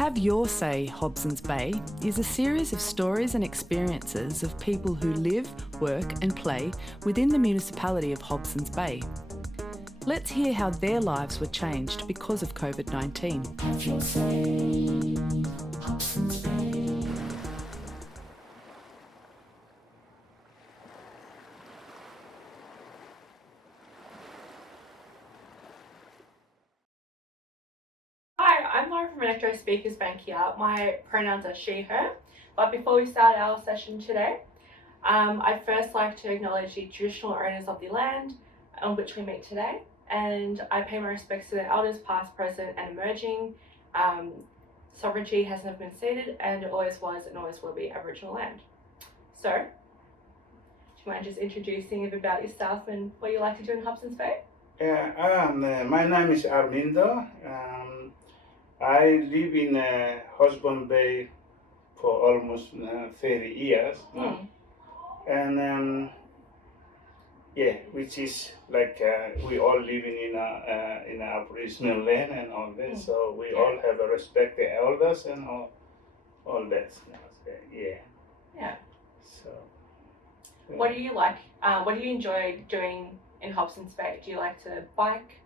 Have Your Say, Hobsons Bay is a series of stories and experiences of people who live, work and play within the municipality of Hobsons Bay. Let's hear how their lives were changed because of COVID-19. Have your say, Hobsons Bay. Hi, I'm Laura from Electro Speakers Bank here. My pronouns are she, her. But before we start our session today, I'd first like to acknowledge the traditional owners of the land on which we meet today, and I pay my respects to their elders past, present and emerging. Sovereignty has never been ceded and it always was and always will be Aboriginal land. So, do you mind just introducing a bit about yourself and what you like to do in Hobsons Bay? My name is Armindo. I live in Hobsons Bay for almost 30 years. And which is like we all living in a Aboriginal land and all that. So we all have a respect the elders and all that. Yeah. So. What do you like? What do you enjoy doing in Hobsons Bay? Do you like to bike?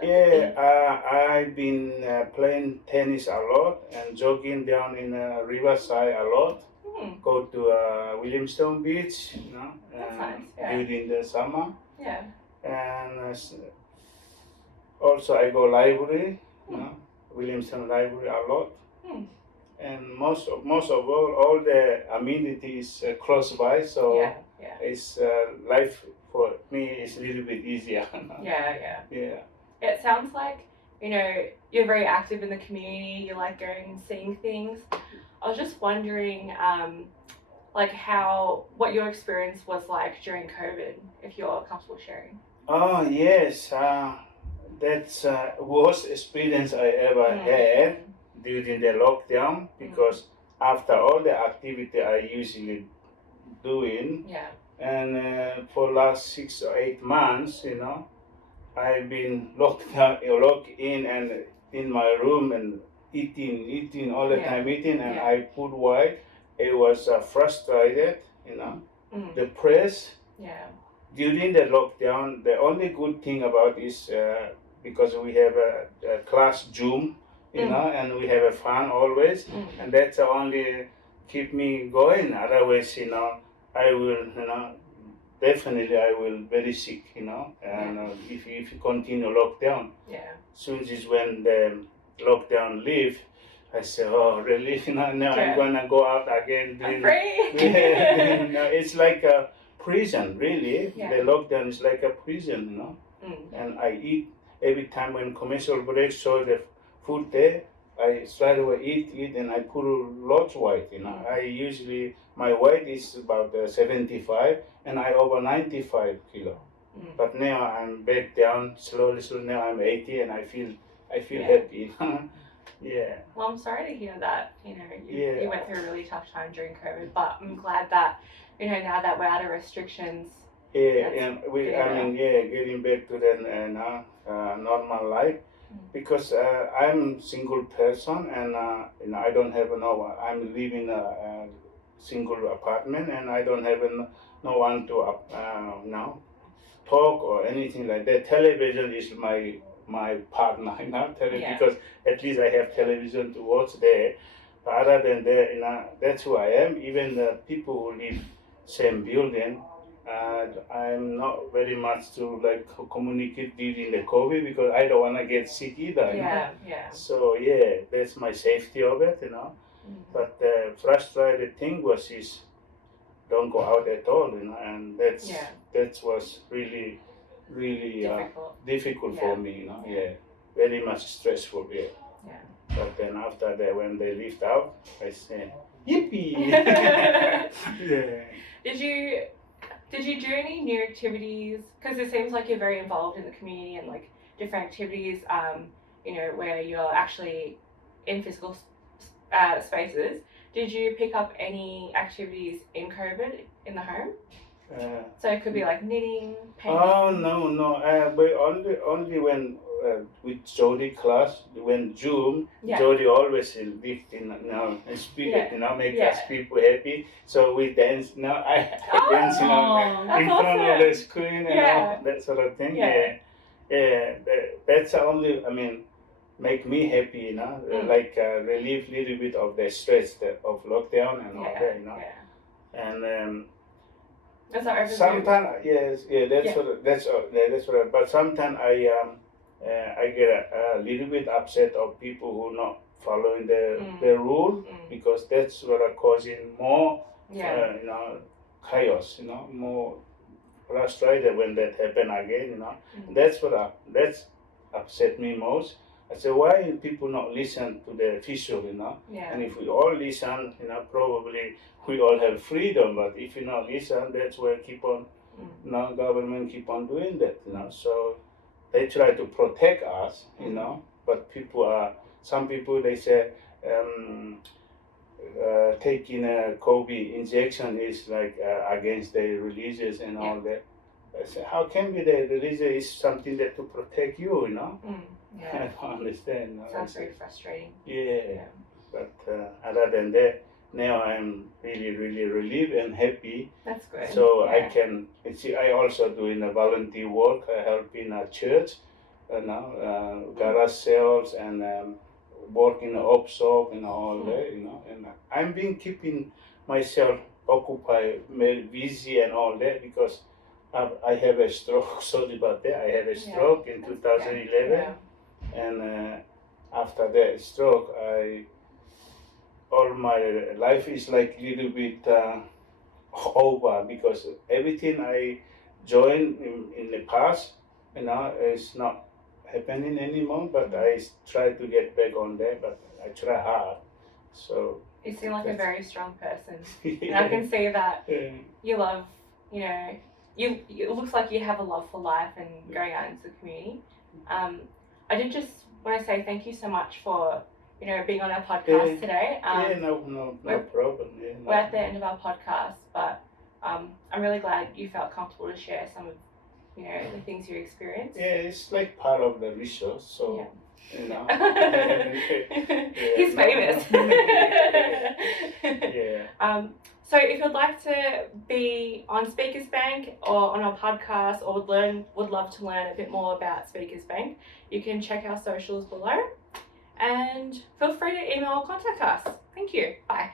I've been playing tennis a lot and jogging down in Riverside a lot. Go to Williamstown Beach, That's nice, during the summer. Yeah. And also I go library, Williamstown Library a lot. And most of all the amenities close by, so it's life for me is a little bit easier. Yeah. It sounds like, you're very active in the community, you like going and seeing things. I was just wondering, what your experience was like during COVID, if you're comfortable sharing. Oh, yes. That's worst experience I ever had during the lockdown, because after all the activity I usually doing, and for last 6 or 8 months, I've been locked in and in my room and eating all the time, and I put weight. It was frustrated, depressed. During the lockdown, the only good thing about is because we have a class Zoom, and we have a fun always, and that's only keep me going. Otherwise, I will, definitely I will very sick, and if you continue lockdown. Soon as when the lockdown leave, I say, oh really, now I'm gonna go out again. I'm free. It's like a prison, really. The lockdown is like a prison, And I eat every time when commercial break, so the food there, I straight away eat and I put lots weight, I usually, my weight is about 75 and I over 95 kilo. But now I'm back down slowly, now I'm 80 and I feel happy. Well, I'm sorry to hear that, you went through a really tough time during COVID, but I'm glad that, now that we're out of restrictions. And getting back to the normal life. Because I'm single person and I don't have I'm living in a single apartment and I don't have no one to talk or anything like that. Television is my partner, because at least I have television to watch there. But other than that, that's who I am. Even the people who live same building, I'm not very much to communicate during the COVID because I don't want to get sick either. So that's my safety of it, But the frustrated thing is don't go out at all, and that was really difficult for me, very much stressful, But then after that, when they lift out, I say, yippee! Did you do any new activities? Because it seems like you're very involved in the community and different activities, where you're actually in physical spaces. Did you pick up any activities in COVID in the home? So it could be like knitting, painting. Oh no! But only when with Jody class, when June, Yeah. Jody always lift in, and spirit, make us people happy. So we dance, I dance, That's in front of the awesome. screen, Yeah. that sort of thing. Yeah. That's only, make me happy, like relieve little bit of the stress of lockdown and all that, Yeah. And Is that over sometimes, yes, that's Yeah. that's what. But sometimes I get a little bit upset of people who not following the rule, because that's what are causing more, chaos, more frustrated when that happen again, That's that's upset me most. I say, why people not listen to the official, Yeah. And if we all listen, probably we all have freedom. But if you not listen, that's where keep on, government keep on doing that, So they try to protect us, But some people they say taking a COVID injection is like against the religious and all that. I say, how can be the religion is something that to protect you, Yeah. I don't understand. Sounds very frustrating. Yeah. But other than that, now I'm really, really relieved and happy. That's good. So I can. I also doing a volunteer work. I help in a church, garage sales and work in a op shop and all that, And I'm been keeping myself occupied, busy and all that because I have a stroke. Sorry about that. I had a stroke in 2011. And after that stroke, all my life is like a little bit over because everything I joined in the past, is not happening anymore. But I try to get back on that, but I try hard. So you seem like a very strong person, and I can see that you love, it looks like you have a love for life and going out into the community. I did just want to say thank you so much for, being on our podcast today. No problem. We're at the end of our podcast, but I'm really glad you felt comfortable to share some of, the things you experienced. Yeah, it's like part of the research, so, He's famous. Yeah. So if you'd like to be on Speakers Bank or on our podcast or would love to learn a bit more about Speakers Bank, you can check our socials below and feel free to email or contact us. Thank you. Bye.